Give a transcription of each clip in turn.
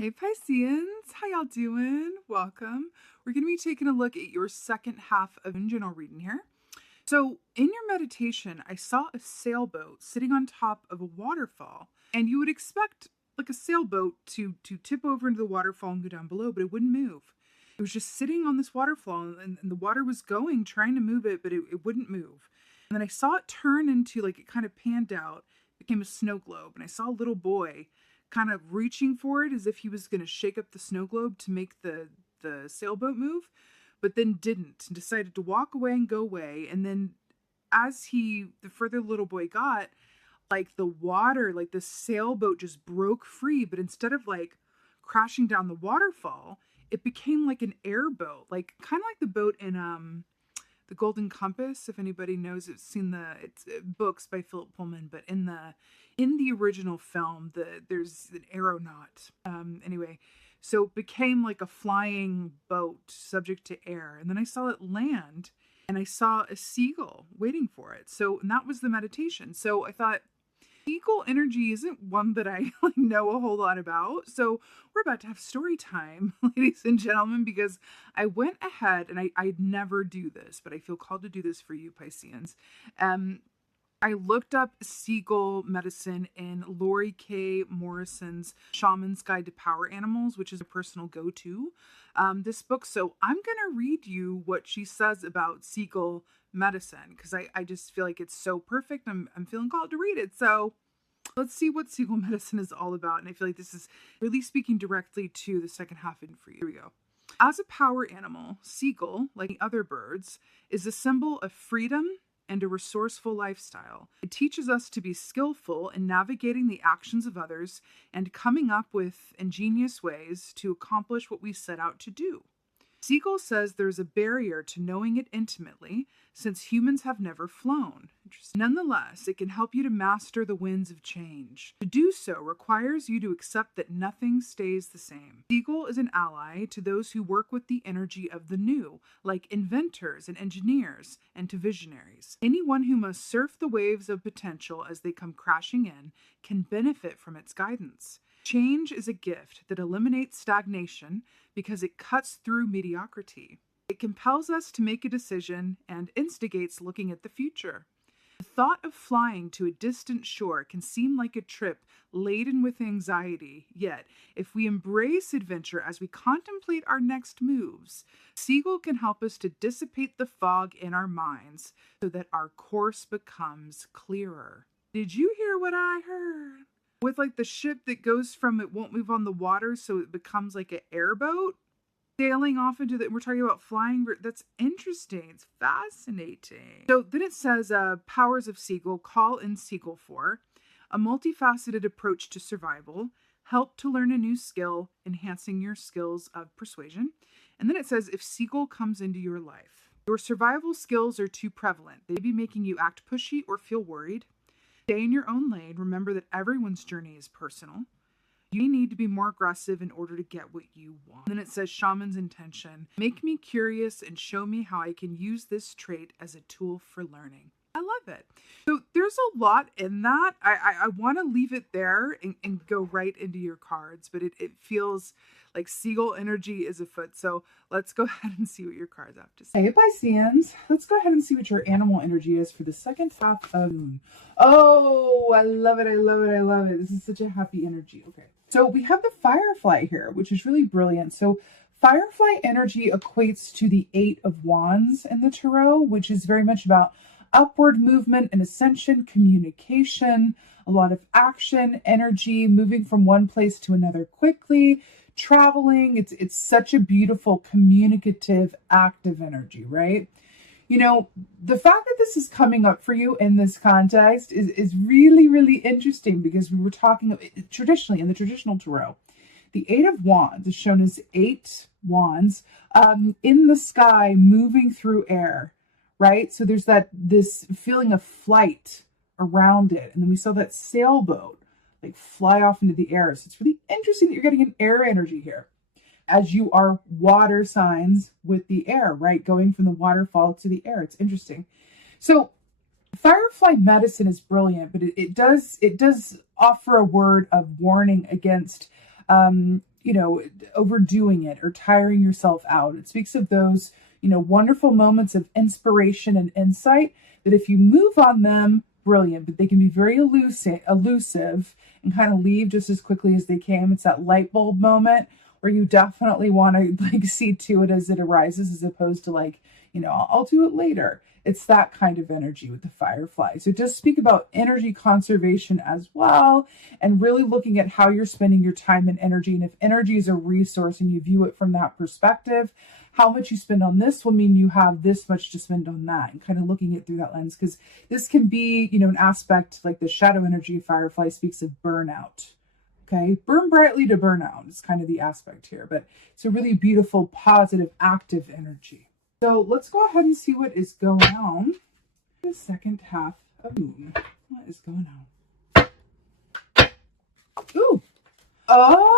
Hey Pisceans, how y'all doing? Welcome. We're going to be taking a look at your second half of general reading here. So, in your meditation, I saw a sailboat sitting on top of a waterfall, and you would expect like a sailboat to tip over into the waterfall and go down below, but it wouldn't move. It was just sitting on this waterfall, and the water was going, trying to move it, but it wouldn't move. And then I saw it turn into, like, it kind of panned out, became a snow globe, and I saw a little boy kind of reaching for it as if he was going to shake up the snow globe to make the sailboat move, but then didn't and decided to walk away and go away. And then the further the little boy got, like the water, like the sailboat just broke free, but instead of like crashing down the waterfall, it became like an airboat, like kind of like the boat in the Golden Compass. If anybody knows, it's books by Philip Pullman, but in the original film, there's an aeronaut. Anyway, so it became like a flying boat subject to air, and then I saw it land, and I saw a seagull waiting for it. And that was the meditation. So I thought, seagull energy isn't one that I know a whole lot about. So we're about to have story time, ladies and gentlemen, because I went ahead and I never do this, but I feel called to do this for you, Pisceans. I looked up seagull medicine in Lori K. Morrison's Shaman's Guide to Power Animals, which is a personal go-to, this book. So I'm going to read you what she says about seagull medicine, because I just feel like it's so perfect. I'm feeling called to read it. So let's see what seagull medicine is all about. And I feel like this is really speaking directly to the second half in for you. Here we go. As a power animal, seagull, like other birds, is a symbol of freedom and a resourceful lifestyle. It teaches us to be skillful in navigating the actions of others and coming up with ingenious ways to accomplish what we set out to do. Siegel says there's a barrier to knowing it intimately, since humans have never flown. Nonetheless, it can help you to master the winds of change. To do so requires you to accept that nothing stays the same. Siegel is an ally to those who work with the energy of the new, like inventors and engineers, and to visionaries. Anyone who must surf the waves of potential as they come crashing in can benefit from its guidance. Change is a gift that eliminates stagnation because it cuts through mediocrity. It compels us to make a decision and instigates looking at the future. The thought of flying to a distant shore can seem like a trip laden with anxiety, yet if we embrace adventure as we contemplate our next moves, Siegel can help us to dissipate the fog in our minds so that our course becomes clearer. Did you hear what I heard? With like the ship that goes from it won't move on the water, so it becomes like an airboat sailing off into we're talking about flying. That's interesting. It's fascinating. So then it says, powers of Siegel, call in Siegel for a multifaceted approach to survival, help to learn a new skill, enhancing your skills of persuasion. And then it says, if Siegel comes into your life, your survival skills are too prevalent. They be making you act pushy or feel worried. Stay in your own lane. Remember that everyone's journey is personal. You need to be more aggressive in order to get what you want. And then it says, shaman's intention. Make me curious and show me how I can use this trait as a tool for learning. I love it. So there's a lot in that. I want to leave it there and go right into your cards, but it feels like seagull energy is afoot. So let's go ahead and see what your cards have to say. Hey Pisceans, let's go ahead and see what your animal energy is for the second half of Moon. Oh, I love it. I love it. I love it. This is such a happy energy. Okay. So we have the Firefly here, which is really brilliant. So Firefly energy equates to the 8 of Wands in the Tarot, which is very much about upward movement and ascension, communication, a lot of action, energy, moving from one place to another quickly, traveling. It's such a beautiful, communicative, active energy, right? You know, the fact that this is coming up for you in this context is really, really interesting, because we were talking traditionally in the traditional tarot, the 8 of Wands is shown as 8 wands in the sky moving through air, right? So there's this feeling of flight around it. And then we saw that sailboat like fly off into the air. So it's really interesting that you're getting an air energy here, as you are water signs with the air, right? Going from the waterfall to the air. It's interesting. So Firefly medicine is brilliant, but it does offer a word of warning against overdoing it or tiring yourself out. It speaks of those, wonderful moments of inspiration and insight that if you move on them, brilliant, but they can be very elusive and kind of leave just as quickly as they came. It's that light bulb moment where you definitely want to see to it as it arises, as opposed to I'll do it later. It's that kind of energy with the firefly. So it does speak about energy conservation as well, and really looking at how you're spending your time and energy. And if energy is a resource and you view it from that perspective, how much you spend on this will mean you have this much to spend on that, and kind of looking at it through that lens. Because this can be, an aspect like the shadow energy of firefly speaks of burnout. Okay, burn brightly to burn out is kind of the aspect here, but it's a really beautiful, positive, active energy. So let's go ahead and see what is going on in the second half of moon. What is going on? Ooh. Oh,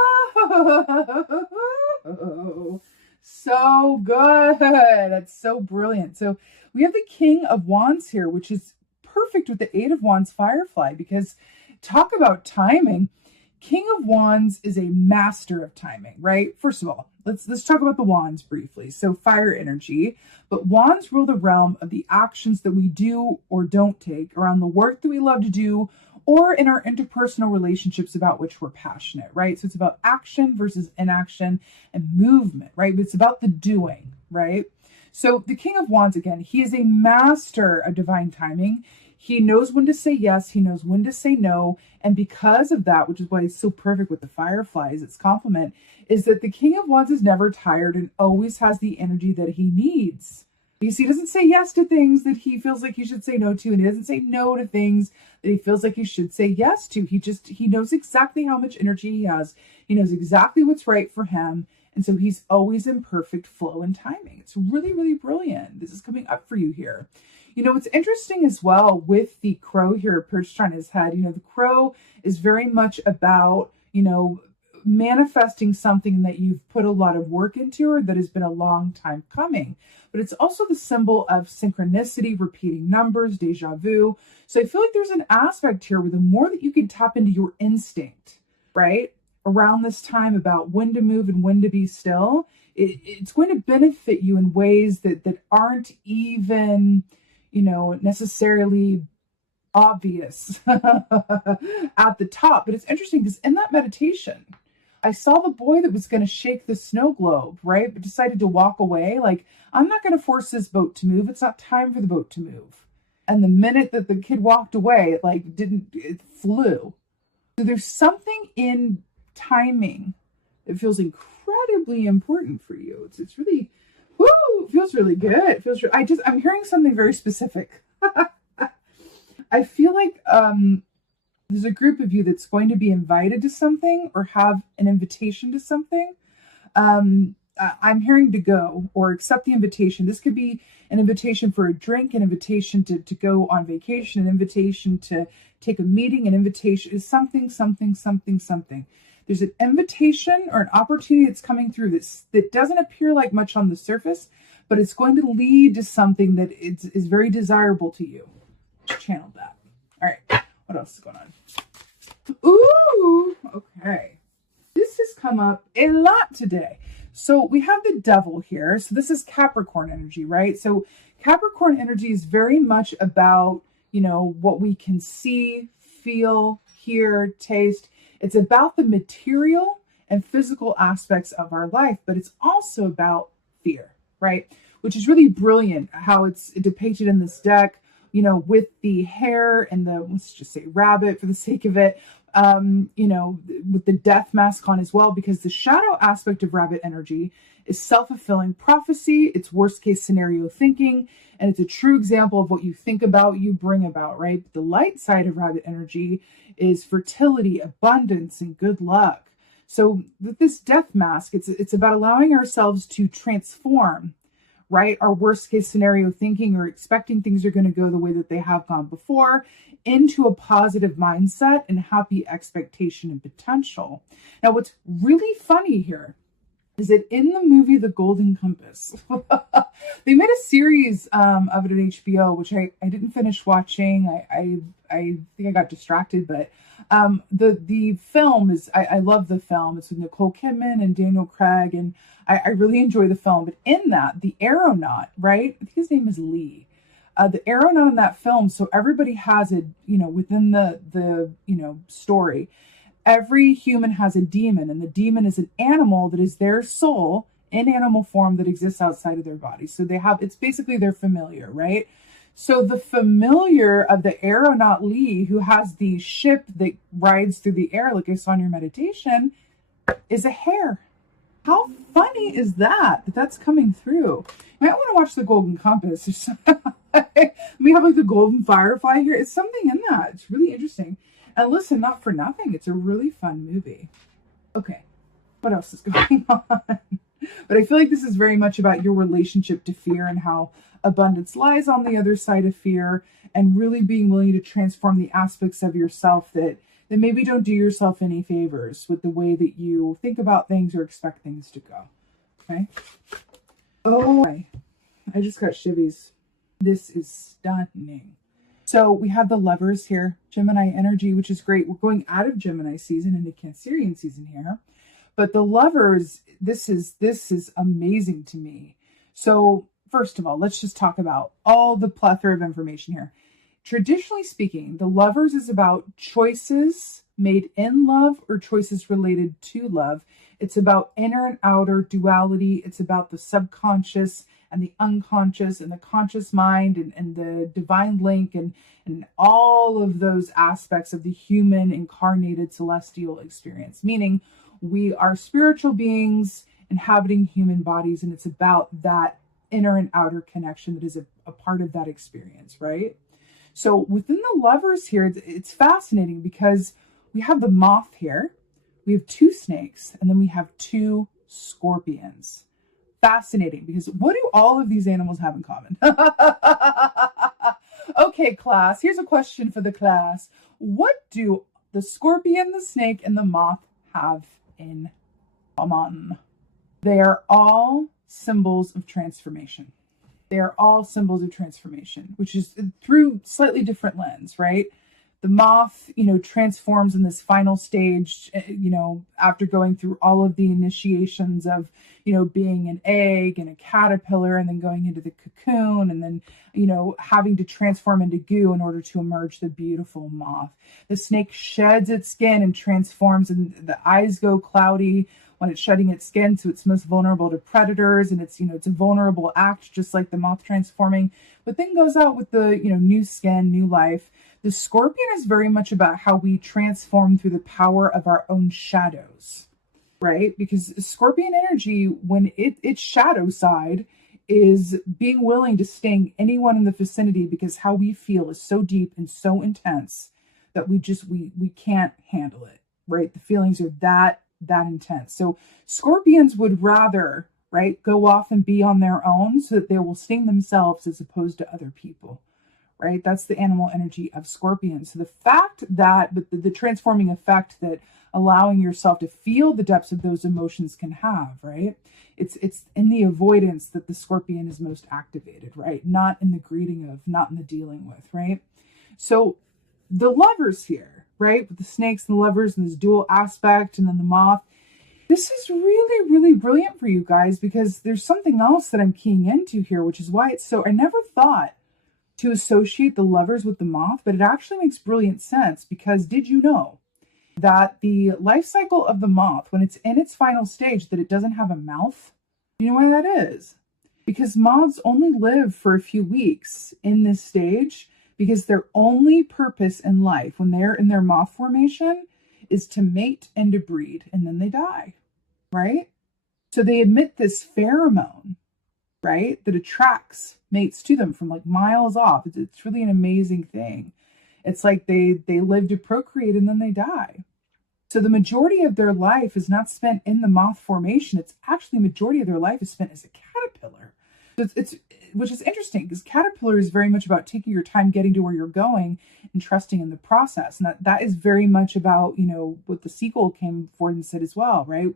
so good. That's so brilliant. So we have the King of Wands here, which is perfect with the Eight of Wands firefly, because talk about timing. King of Wands is a master of timing, right? First of all, let's talk about the wands briefly. So fire energy, but wands rule the realm of the actions that we do or don't take around the work that we love to do, or in our interpersonal relationships about which we're passionate, right? So it's about action versus inaction and movement, right? But it's about the doing, right? So the King of Wands, again, he is a master of divine timing. He knows when to say yes. He knows when to say no. And because of that, which is why it's so perfect with the fireflies, its complement is that the King of Wands is never tired and always has the energy that he needs. You see, he doesn't say yes to things that he feels like he should say no to, and he doesn't say no to things that he feels like he should say yes to. He knows exactly how much energy he has. He knows exactly what's right for him. And so he's always in perfect flow and timing. It's really, really brilliant. This is coming up for you here. What's interesting as well with the crow here perched on his head, the crow is very much about, manifesting something that you've put a lot of work into or that has been a long time coming. But it's also the symbol of synchronicity, repeating numbers, deja vu. So I feel like there's an aspect here where the more that you can tap into your instinct, right, around this time about when to move and when to be still, it's going to benefit you in ways that aren't even necessarily obvious at the top. But it's interesting because in that meditation, I saw the boy that was going to shake the snow globe, right? But decided to walk away. Like, I'm not going to force this boat to move. It's not time for the boat to move. And the minute that the kid walked away, it flew. So there's something in timing that feels incredibly important for you. It's really, woo, it feels really good. It feels, I'm hearing something very specific. I feel like there's a group of you that's going to be invited to something or have an invitation to something. I'm hearing to go or accept the invitation. This could be an invitation for a drink, an invitation to go on vacation, an invitation to take a meeting, an invitation is something. There's an invitation or an opportunity that's coming through that doesn't appear like much on the surface, but it's going to lead to something that is very desirable to you. Channel that. All right. What else is going on? Ooh, okay. This has come up a lot today. So we have the devil here. So this is Capricorn energy, right? So Capricorn energy is very much about, what we can see, feel, hear, taste. It's about the material and physical aspects of our life, but it's also about fear, right? Which is really brilliant how it's depicted in this deck, with the hare and let's just say rabbit for the sake of it, with the death mask on as well, because the shadow aspect of rabbit energy is self-fulfilling prophecy. It's worst case scenario thinking, and it's a true example of what you think about, you bring about, right? But the light side of rabbit energy is fertility, abundance, and good luck. So with this death mask, it's about allowing ourselves to transform, right? Our worst case scenario thinking or expecting things are going to go the way that they have gone before into a positive mindset and happy expectation and potential. Now, what's really funny here Is it in the movie The Golden Compass? They made a series of it on HBO, which I didn't finish watching. I think I got distracted, but the film is, I love the film. It's with Nicole Kidman and Daniel Craig, and I really enjoy the film. But in that, the aeronaut, right? I think his name is Lee. The aeronaut in that film, so everybody has a, within the story, every human has a demon, and the demon is an animal that is their soul in animal form that exists outside of their body. So it's basically their familiar, right? So the familiar of the aeronaut Lee, who has the ship that rides through the air, like I saw in your meditation, is a hare. How funny is that that's coming through? You might want to watch The Golden Compass. We have like the golden firefly here. It's something in that. It's really interesting. And listen, not for nothing, it's a really fun movie. Okay, what else is going on? But I feel like this is very much about your relationship to fear and how abundance lies on the other side of fear, and really being willing to transform the aspects of yourself that maybe don't do yourself any favors with the way that you think about things or expect things to go. Okay. Oh, I just got shivvies. This is stunning. So we have the Lovers here, Gemini energy, which is great. We're going out of Gemini season into Cancerian season here. But the Lovers, this is amazing to me. So first of all, let's just talk about all the plethora of information here. Traditionally speaking, the Lovers is about choices made in love or choices related to love. It's about inner and outer duality. It's about the subconscious and the unconscious and the conscious mind and the divine link and all of those aspects of the human incarnated celestial experience. Meaning we are spiritual beings inhabiting human bodies, and it's about that inner and outer connection that is a part of that experience, right? So within the Lovers here, it's fascinating because we have the Moth here, we have 2 snakes, and then we have 2 scorpions. Fascinating, because what do all of these animals have in common? Okay, class, here's a question for the class. What do the scorpion, the snake, and the moth have in common? They are all symbols of transformation. They are all symbols of transformation, which is through slightly different lens, right? The moth, transforms in this final stage, after going through all of the initiations of, being an egg and a caterpillar and then going into the cocoon and then, having to transform into goo in order to emerge the beautiful moth. The snake sheds its skin and transforms, and the eyes go cloudy when it's shedding its skin, so it's most vulnerable to predators, and it's a vulnerable act, just like the moth transforming, but then goes out with the, new skin, new life. The scorpion is very much about how we transform through the power of our own shadows, right? Because scorpion energy, when its shadow side is being willing to sting anyone in the vicinity, because how we feel is so deep and so intense that we can't handle it, right? The feelings are that intense. So scorpions would rather, right, go off and be on their own so that they will sting themselves as opposed to other people. Right? That's the animal energy of scorpions. So the fact that, but the transforming effect that allowing yourself to feel the depths of those emotions can have, right? It's in the avoidance that the scorpion is most activated, right? Not in the greeting of, not in the dealing with, right? So the Lovers here, right? With the snakes and the Lovers and this dual aspect, and then the moth. This is really, really brilliant for you guys, because there's something else that I'm keying into here, which is why it's so, I never thought to associate the Lovers with the moth, but it actually makes brilliant sense, because did you know that the life cycle of the moth, when it's in its final stage, that it doesn't have a mouth? You know why that is? Because moths only live for a few weeks in this stage, because their only purpose in life when they're in their moth formation is to mate and to breed, and then they die, right? So they emit this pheromone, right, that attracts mates to them from like miles off. It's really an amazing thing. It's like they live to procreate and then they die. So the majority of their life is not spent in the moth formation. It's actually the majority of their life is spent as a caterpillar. So it's which is interesting, because caterpillar is very much about taking your time getting to where you're going and trusting in the process. And that is very much about, what the sequel came forward and said as well, right?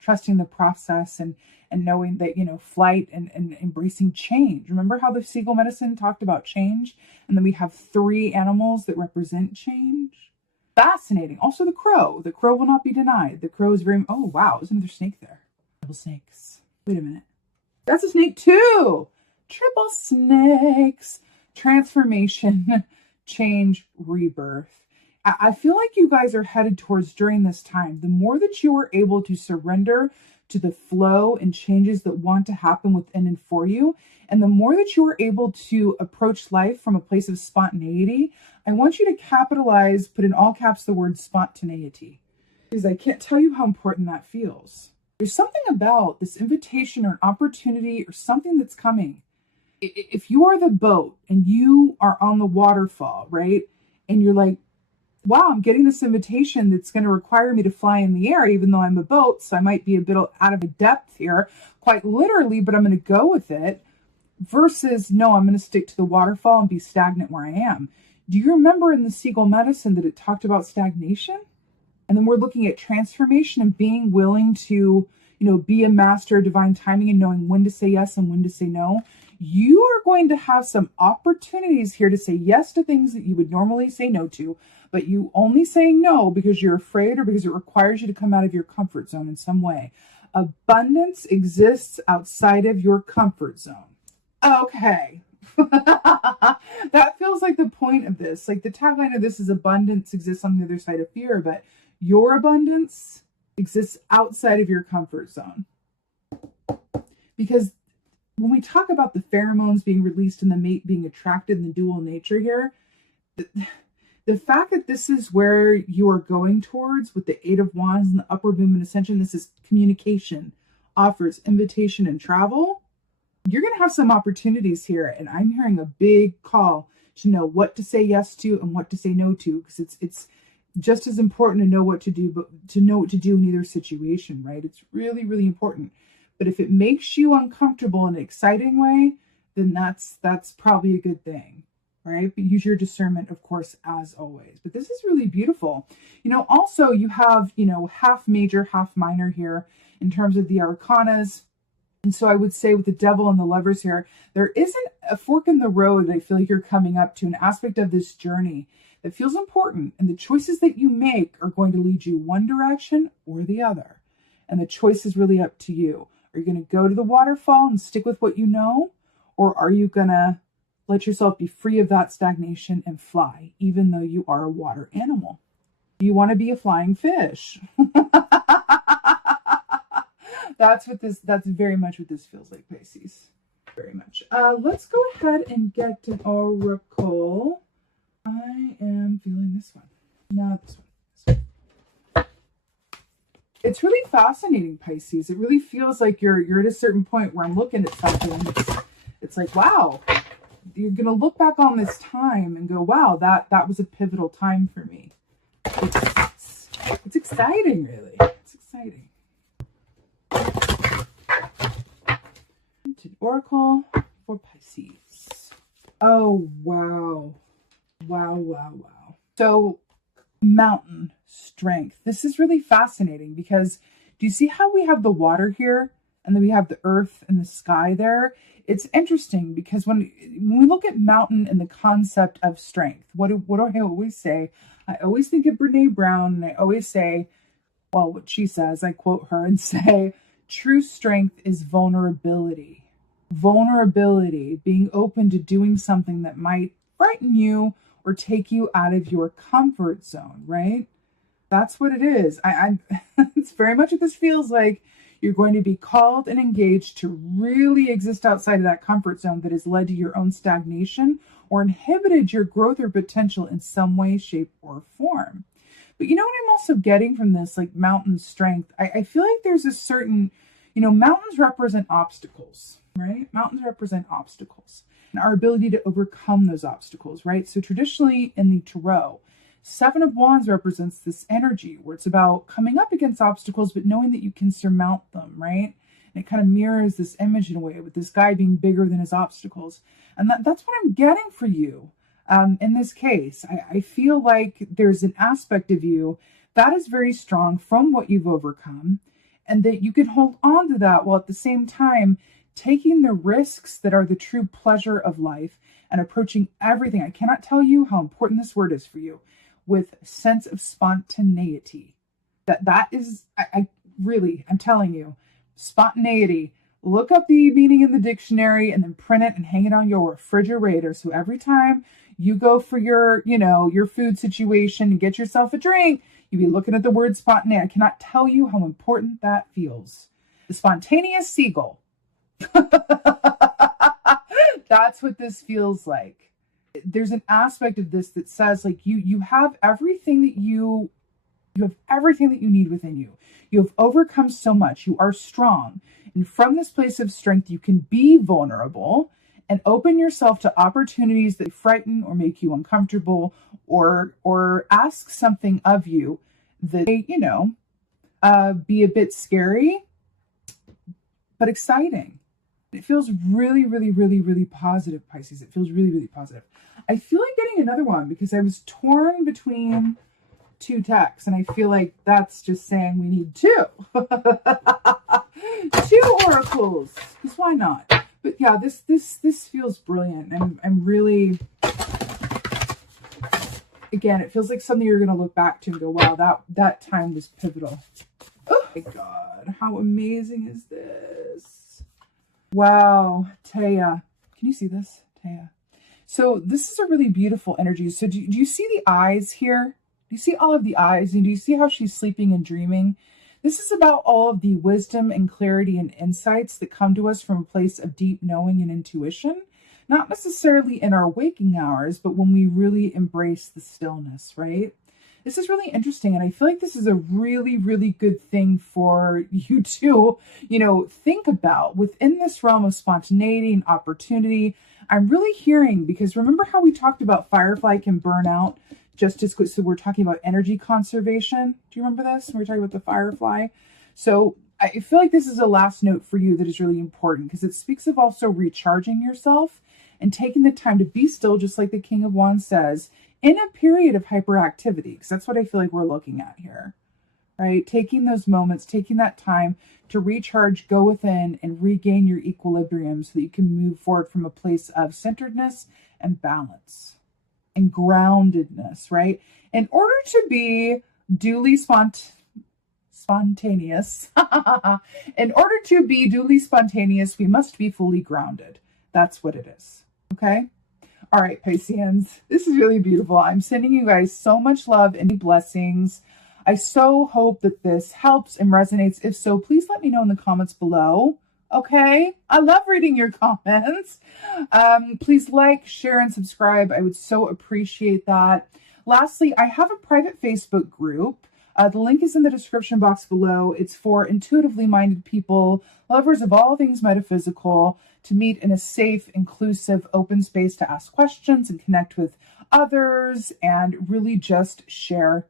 trusting the process and knowing that, flight and embracing change. Remember how the Siegel medicine talked about change? And then we have 3 animals that represent change. Fascinating. Also the crow. The crow will not be denied. The crow is very, oh wow, there's another snake there. Double snakes. Wait a minute. That's a snake too. Triple snakes. Transformation, change, rebirth. I feel like you guys are headed towards, during this time, the more that you are able to surrender to the flow and changes that want to happen within and for you, and the more that you are able to approach life from a place of spontaneity, I want you to capitalize, put in all caps the word spontaneity, because I can't tell you how important that feels. There's something about this invitation or an opportunity or something that's coming. If you are the boat and you are on the waterfall, right? And you're like, wow, I'm getting this invitation that's going to require me to fly in the air, even though I'm a boat, so I might be a bit out of depth here, quite literally, but I'm going to go with it, versus, no, I'm going to stick to the waterfall and be stagnant where I am. Do you remember in the Siegel medicine that it talked about stagnation? And then we're looking at transformation and being willing to, be a master of divine timing and knowing when to say yes and when to say no. You are going to have some opportunities here to say yes to things that you would normally say no to, but you only saying no because you're afraid or because it requires you to come out of your comfort zone in some way. Abundance exists outside of your comfort zone. Okay. That feels like the point of this. Like the tagline of this is abundance exists on the other side of fear, but your abundance exists outside of your comfort zone. Because when we talk about the pheromones being released and the mate being attracted in the dual nature here, the fact that this is where you are going towards with the 8 of Wands and the upward movement ascension, this is communication, offers, invitation, and travel. You're going to have some opportunities here, and I'm hearing a big call to know what to say yes to and what to say no to, because it's just as important to know what to do, but to know what to do in either situation, right? It's really, really important. But if it makes you uncomfortable in an exciting way, then that's probably a good thing, right? But use your discernment, of course, as always. But this is really beautiful. Also you have, half major, half minor here in terms of the arcanas. And so I would say with the devil and the lovers here, there isn't a fork in the road that I feel like you're coming up to, an aspect of this journey that feels important. And the choices that you make are going to lead you one direction or the other. And the choice is really up to you. Are you going to go to the waterfall and stick with what you know? Or are you going to let yourself be free of that stagnation and fly, even though you are a water animal? Do you want to be a flying fish? That's very much what this feels like, Pisces. Very much. Let's go ahead and get an oracle. I am feeling this one. No, this one. It's really fascinating, Pisces. It really feels like you're at a certain point where I'm looking at something and it's like, wow, you're going to look back on this time and go, wow, that was a pivotal time for me. It's exciting, really. It's exciting. Oracle for Pisces. Oh, wow. Wow. So, mountain strength. This is really fascinating because do you see how we have the water here and then we have the earth and the sky there? It's interesting because when we look at mountain and the concept of strength, what do I always say? I always think of Brene Brown, and I always say, well, what she says, I quote her and say, true strength is vulnerability. Vulnerability, being open to doing something that might frighten you or take you out of your comfort zone, right? That's what it is. It's very much what this feels like. You're going to be called and engaged to really exist outside of that comfort zone that has led to your own stagnation or inhibited your growth or potential in some way, shape, or form. But you know what I'm also getting from this, like mountain strength? I feel like there's a certain, mountains represent obstacles, right? Mountains represent obstacles and our ability to overcome those obstacles, right? So traditionally in the tarot, 7 of Wands represents this energy where it's about coming up against obstacles, but knowing that you can surmount them, right? And it kind of mirrors this image in a way with this guy being bigger than his obstacles. And that's what I'm getting for you in this case. I feel like there's an aspect of you that is very strong from what you've overcome. and that you can hold on to that while at the same time taking the risks that are the true pleasure of life and approaching everything. I cannot tell you how important this word is for you, with a sense of spontaneity. That is, I'm telling you, spontaneity. Look up the meaning in the dictionary and then print it and hang it on your refrigerator. So every time you go for your food situation and get yourself a drink, you be looking at the word spontaneity. I cannot tell you how important that feels. The spontaneous seagull. That's what this feels like. There's an aspect of this that says like you have everything that you have everything that you need within you. You have overcome so much. You are strong. And from this place of strength, you can be vulnerable and open yourself to opportunities that frighten or make you uncomfortable or ask something of you that, be a bit scary, but exciting. It feels really, really, really, really positive, Pisces. It feels really, really positive. I feel like getting another one because I was torn between two texts, and I feel like that's just saying we need two. Two oracles, because why not? But yeah, this feels brilliant. I'm really, again, it feels like something you're going to look back to and go, wow, that time was pivotal. Oh my God, how amazing is this? Wow, Taya. Can you see this, Taya? So this is a really beautiful energy. So do you see the eyes here? Do you see all of the eyes? And do you see how she's sleeping and dreaming? This is about all of the wisdom and clarity and insights that come to us from a place of deep knowing and intuition. Not necessarily in our waking hours, but when we really embrace the stillness, right? This is really interesting. And I feel like this is a really, really good thing for you to, think about within this realm of spontaneity and opportunity. I'm really hearing, because remember how we talked about Firefly can burn out just as quick. So we're talking about energy conservation. Do you remember this? We were talking about the Firefly. So I feel like this is a last note for you that is really important because it speaks of also recharging yourself and taking the time to be still, just like the King of Wands says, in a period of hyperactivity, because that's what I feel like we're looking at here, right? Taking those moments, taking that time to recharge, go within and regain your equilibrium so that you can move forward from a place of centeredness and balance and groundedness, right? In order to be duly spontaneous, in order to be duly spontaneous, we must be fully grounded. That's what it is, okay? All right, Pisceans, this is really beautiful. I'm sending you guys so much love and blessings. I so hope that this helps and resonates. If so, please let me know in the comments below. Okay, I love reading your comments. Please like, share, and subscribe. I would so appreciate that. Lastly, I have a private Facebook group. The link is in the description box below. It's for intuitively minded people, lovers of all things metaphysical, to meet in a safe, inclusive, open space to ask questions and connect with others and really just share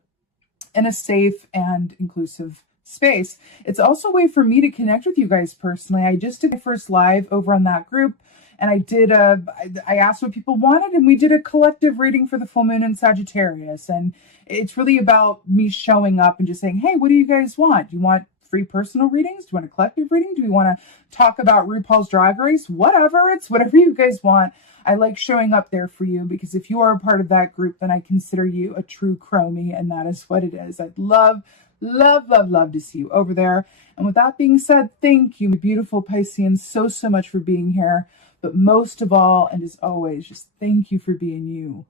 in a safe and inclusive space. It's also a way for me to connect with you guys personally. I just did my first live over on that group, and I asked what people wanted, and we did a collective reading for the full moon in Sagittarius. And it's really about me showing up and just saying, hey, what do you guys want? Do you want free personal readings? Do you want a collective reading? Do you want to talk about RuPaul's Drag Race? Whatever, it's whatever you guys want. I like showing up there for you because if you are a part of that group, then I consider you a true chromie, and that is what it is. I'd love, love, love, love to see you over there. And with that being said, thank you, beautiful Pisceans, so much for being here. But most of all, and as always, just thank you for being you,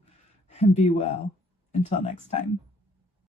and be well. Until next time.